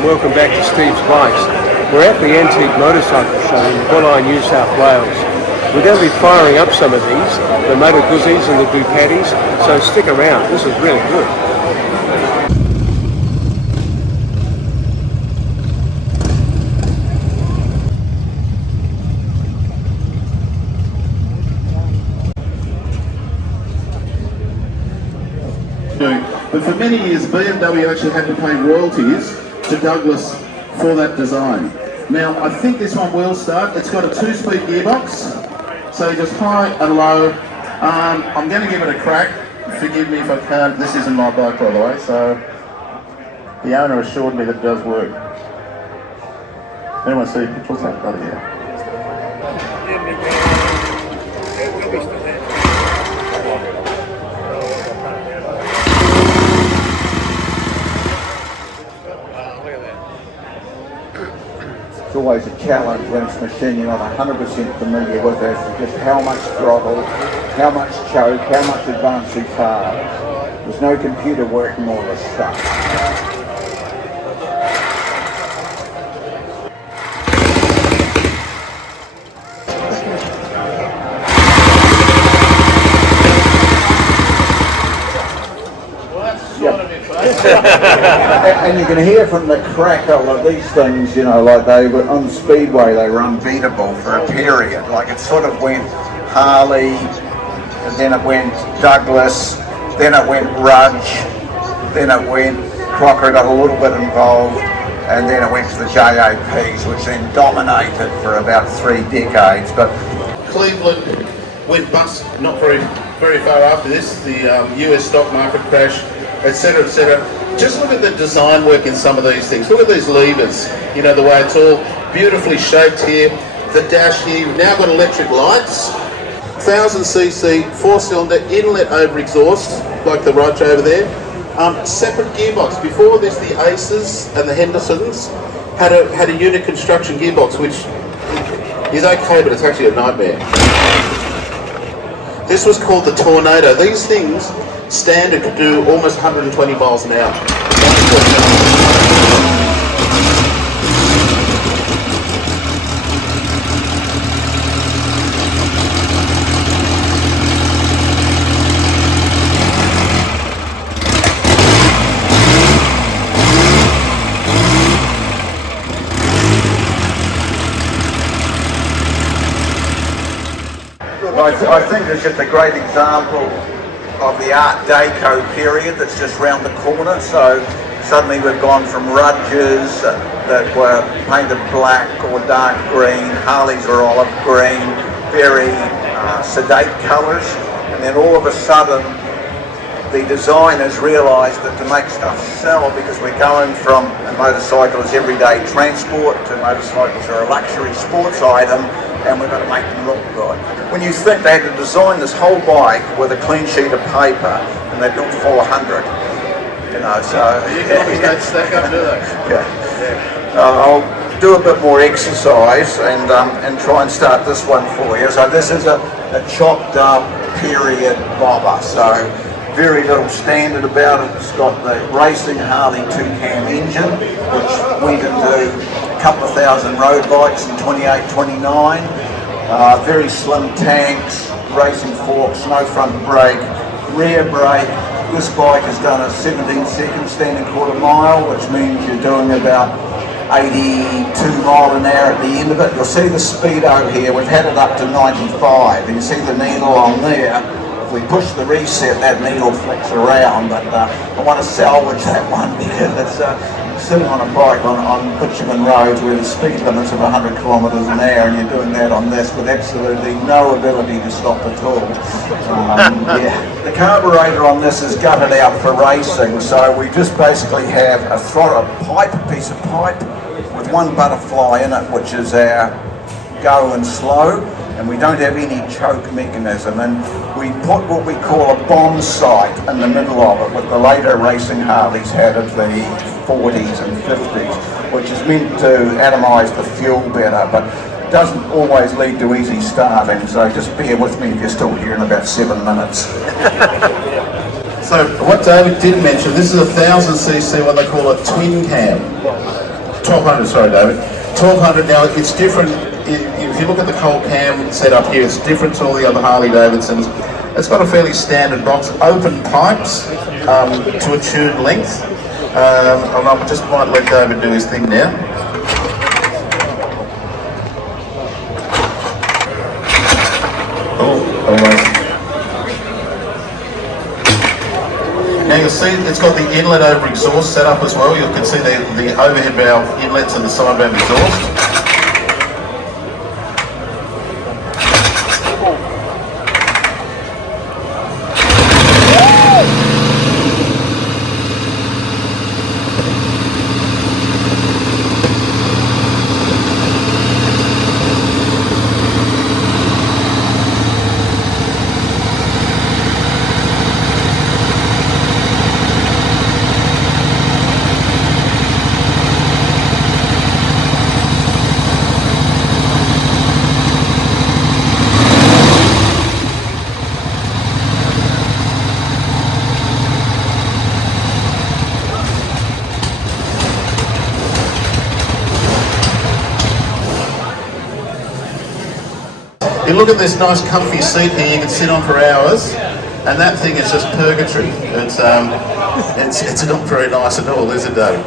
and welcome back to Steve's Bikes. We're at the Antique Motorcycle Show in Bulli, New South Wales. We're going to be firing up some of these, the Moto Guzzis and the Ducatis, so stick around, this is really good. But for many years, BMW actually had to pay royalties to Douglas for that design. Now, I think this one will start. It's got a 2-speed gearbox, so just high and low. I'm going to give it a crack. Forgive me if I can't. This isn't my bike, by the way, so the owner assured me that it does work. Anyone see what's that? Oh, yeah. It's always a challenge when it's a machine you're not 100% familiar with as to just how much throttle, how much choke, how much advanced retard. There's no computer working all this stuff. And you can hear from the crackle of these things, you know, like they were on Speedway, they were unbeatable for a period. Like it sort of went Harley, and then it went Douglas, then it went Rudge, then it went Crocker, got a little bit involved, and then it went to the JAPs, which then dominated for about 3 decades. But Cleveland went bust not very far after this, the US stock market crash, etc., etc. Just look at the design work in some of these things. Look at these levers, you know, the way it's all beautifully shaped here. The dash here, we've now got electric lights. 1000cc, 4-cylinder, inlet over exhaust, like the Rudge over there. Separate gearbox. Before this, the Aces and the Hendersons had a unit construction gearbox, which is okay, but it's actually a nightmare. This was called the Tornado. These things, standard, could do almost 120 miles an hour. I think it's just a great example of the Art Deco period that's just round the corner. So suddenly we've gone from Rudges that were painted black or dark green, Harleys were olive green, very sedate colours, and then all of a sudden the designers realised that to make stuff sell, because we're going from a motorcycle as everyday transport to motorcycles are a luxury sports item, and we've got to make them look good. When you think they had to design this whole bike with a clean sheet of paper, and they built 400, you know, so... The economics don't stack up, do they? Yeah. I'll do a bit more exercise and try and start this one for you. So this is a chopped up period bobber, so very little standard about it. It's got the racing Harley 2-cam engine, which went into a couple of thousand road bikes in 28, 29. Very slim tanks, racing forks, no front brake, rear brake. This bike has done a 17-second standard quarter mile, which means you're doing about 82 mile an hour at the end of it. You'll see the speedo here, we've had it up to 95, and you see the needle on there. If we push the reset, that needle flicks around, but I want to salvage that one because it's sitting on a bike on bitumen roads where the speed limit's of 100 kilometres an hour, and you're doing that on this with absolutely no ability to stop at all. Yeah. The carburetor on this is gutted out for racing, so we just basically have a piece of pipe with one butterfly in it, which is our go and slow, and we don't have any choke mechanism, and we put what we call a bomb sight in the middle of it, what the later racing Harleys had of the 40s and 50s, which is meant to atomise the fuel better, but doesn't always lead to easy starting, so just bear with me if you're still here in about 7 minutes. So what David did mention, this is a 1000cc, what they call a twin cam. 1200, sorry David. 1200 now, it's different. If you look at the cold cam setup here, it's different to all the other Harley-Davidsons. It's got a fairly standard box, open pipes to a tuned length. And I just might let David do his thing now. Oh, almost. Now you'll see it's got the inlet over exhaust set up as well. You can see the overhead valve inlets and the side valve exhaust. You look at this nice comfy seat here, you can sit on for hours, and that thing is just purgatory. It's not very nice at all, is it, Dave?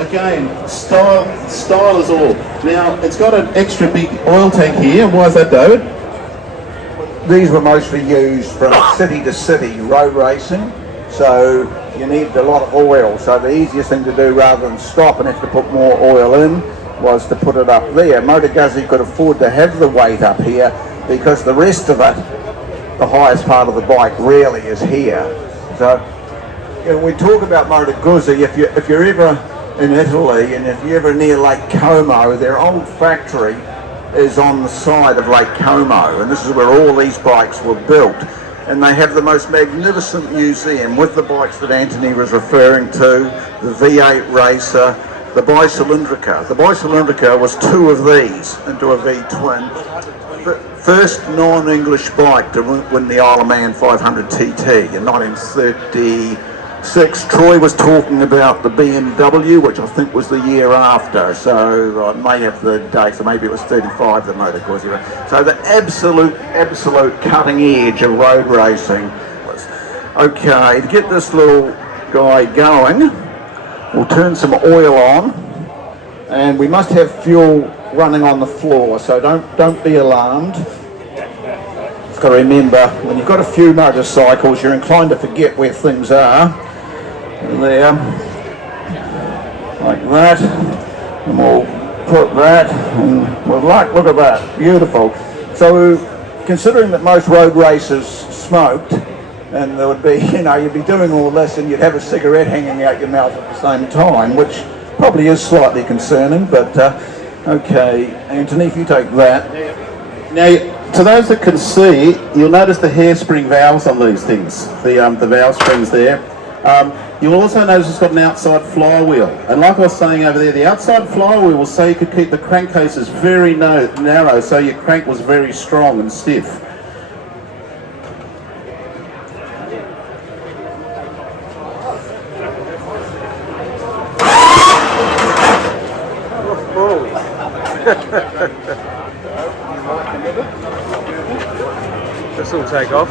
Again, style is all. Now, it's got an extra big oil tank here. Why is that, David? These were mostly used from city to city road racing, so you needed a lot of oil. So the easiest thing to do, rather than stop and have to put more oil in, was to put it up there. Moto Guzzi could afford to have the weight up here because the rest of it, the highest part of the bike, really is here. So we talk about Moto Guzzi. If you're ever in Italy and if you're ever near Lake Como, their old factory is on the side of Lake Como, and this is where all these bikes were built. And they have the most magnificent museum with the bikes that Anthony was referring to, the V8 Racer, the Bicylindrica. The Bicylindrica was two of these into a V-twin. First non-English bike to win the Isle of Man 500 TT in 1936. Troy was talking about the BMW, which I think was the year after, so I may have the date, so maybe it was 35, the Moto Guzzi. So the absolute cutting edge of road racing. Okay, to get this little guy going, we'll turn some oil on, and we must have fuel running on the floor, so don't be alarmed. You've got to remember, when you've got a few motorcycles, you're inclined to forget where things are. There, like that, and we'll put that, and with luck, look at that, beautiful. So, considering that most road racers smoked, and there would be, you'd be doing all this and you'd have a cigarette hanging out your mouth at the same time, which probably is slightly concerning, but okay, Anthony, if you take that. Now, to those that can see, you'll notice the hairspring valves on these things, the valve springs there. You'll also notice it's got an outside flywheel, and like I was saying over there, the outside flywheel will say you could keep the crankcases very narrow, so your crank was very strong and stiff. This will take off.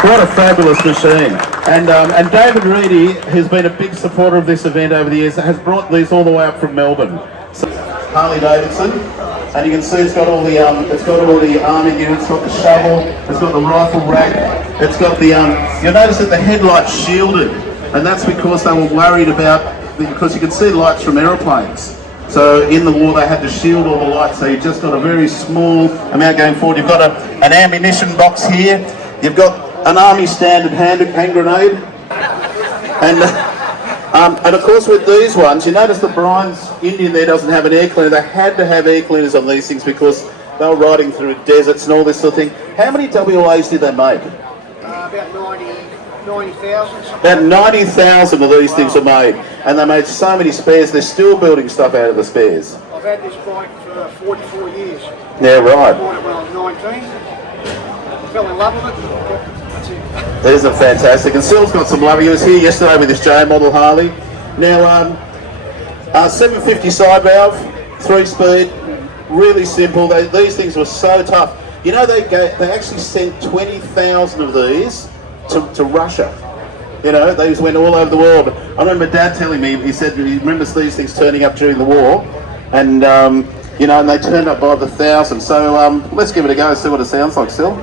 What a fabulous machine. And David Reedy, who's been a big supporter of this event over the years, has brought these all the way up from Melbourne. So Harley-Davidson, and you can see it's got all the arming units. It's got the shovel, it's got the rifle rack, it's got the you'll notice that the headlight's shielded, and that's because they were worried about, because you can see lights from aeroplanes. So in the war they had to shield all the lights, so you've just got a very small amount going forward. You've got an ammunition box here, you've got an army standard hand grenade, and of course with these ones, you notice the Brian's Indian there doesn't have an air cleaner. They had to have air cleaners on these things because they were riding through deserts and all this sort of thing. How many WAs did they make? About 90,000. About 90,000 of these things are made, and they made so many spares. They're still building stuff out of the spares. I've had this bike for 44 years. Yeah, right. I bought it when I was 19. Fell in love with it. That's it. These are fantastic, and Sil's got some love. He was here yesterday with his J model Harley. Now, 750 side valve, 3-speed, really simple. These things were so tough. You know, they actually sent 20,000 of these to Russia. You know, they just went all over the world. I remember Dad telling me, he said he remembers these things turning up during the war, and you know, and they turned up by the thousands. So let's give it a go, see what it sounds like, Sil.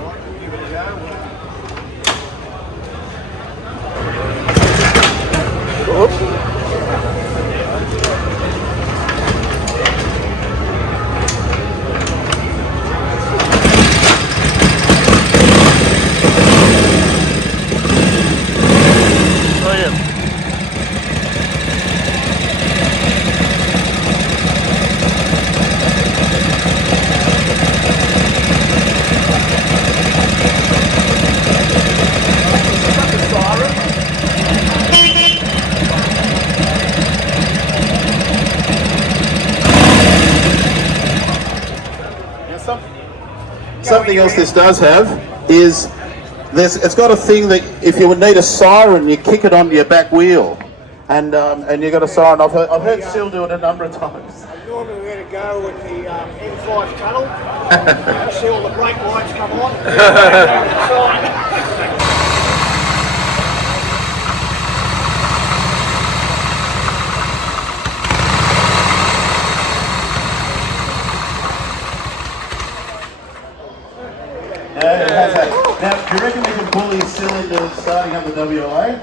Something else this does have is it's got a thing that if you would need a siren, you kick it onto your back wheel, and you got a siren. I've heard Sil do it a number of times. Normally we're going to go with the M5 tunnel. You see all the brake lights come on. Yeah, it has that. Now, do you reckon we can pull these cylinders starting up the WA?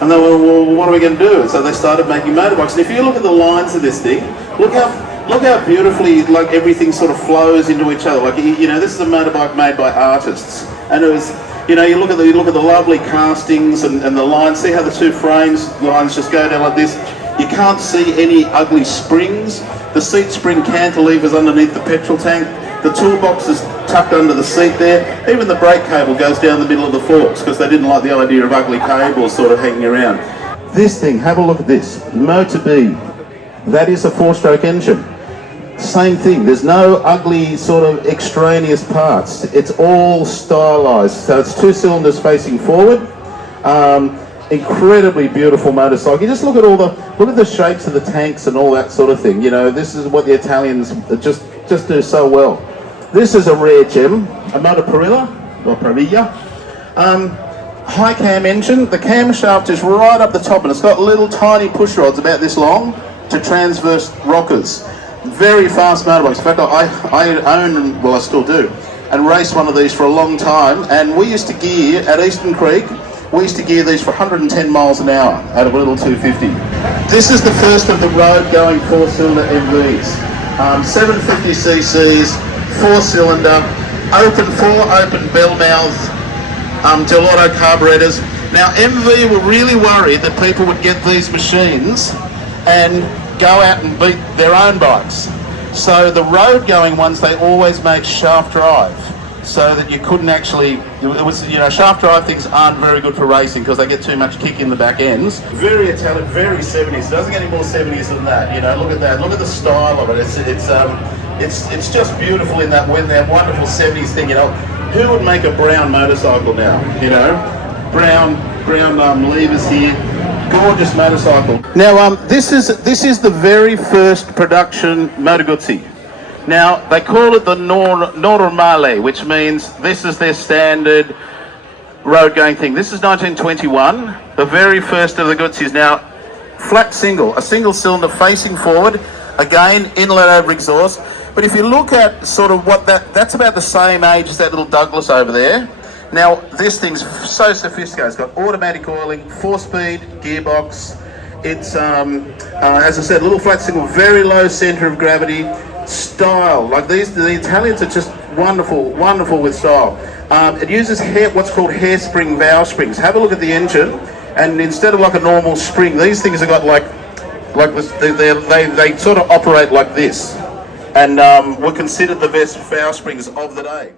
And they were, well, what are we going to do? And so they started making motorbikes. And if you look at the lines of this thing, look how beautifully, like, everything sort of flows into each other. Like, you know, this is a motorbike made by artists, and it was, you know, you look at the lovely castings and the lines. See how the two frames lines just go down like this. You can't see any ugly springs. The seat spring cantilevers underneath the petrol tank. The toolbox is tucked under the seat there. Even the brake cable goes down the middle of the forks because they didn't like the idea of ugly cables sort of hanging around. This thing, have a look at this. Moto B. That is a 4-stroke engine. Same thing. There's no ugly sort of extraneous parts. It's all stylized. So it's 2 cylinders facing forward. Incredibly beautiful motorcycle. You just look at the shapes of the tanks and all that sort of thing. You know, this is what the Italians just do so well. This is a rare gem, a Moto Pravilla. High cam engine. The camshaft is right up the top, and it's got little tiny push rods about this long to transverse rockers. Very fast motorbikes. In fact, I own, well, I still do, and race one of these for a long time. And we used to gear at Eastern Creek. We used to gear these for 110 miles an hour out of a little 250. This is the first of the road-going 4-cylinder MVs. 750 cc's, 4-cylinder, open bell mouth, gelato carburetors. Now, MV were really worried that people would get these machines and go out and beat their own bikes. So the road-going ones, they always made shaft drive, so that you couldn't actually, it was, you know, shaft drive things aren't very good for racing because they get too much kick in the back ends. Very Italian, very 70s. It doesn't get any more 70s than that. You know, look at that. Look at the style of it. It's just beautiful in that wonderful 70s thing. You know, who would make a brown motorcycle now? You know, brown levers here. Gorgeous motorcycle. Now, this is the very first production Moto Guzzi. Now, they call it the normale, which means this is their standard road-going thing. This is 1921, the very first of the Guzzis. Now, flat single, a single cylinder facing forward, Again, inlet over exhaust. But if you look at sort of what that's about the same age as that little Douglas over there. Now, this thing's so sophisticated. It's got automatic oiling, 4-speed gearbox. It's, as I said, a little flat single, very low centre of gravity. Style, like the Italians are just wonderful with style. It uses what's called hairspring valve springs. Have a look at the engine, and instead of like a normal spring, these things have got like this, they sort of operate like this, and were considered the best valve springs of the day.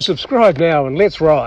Subscribe now and let's ride.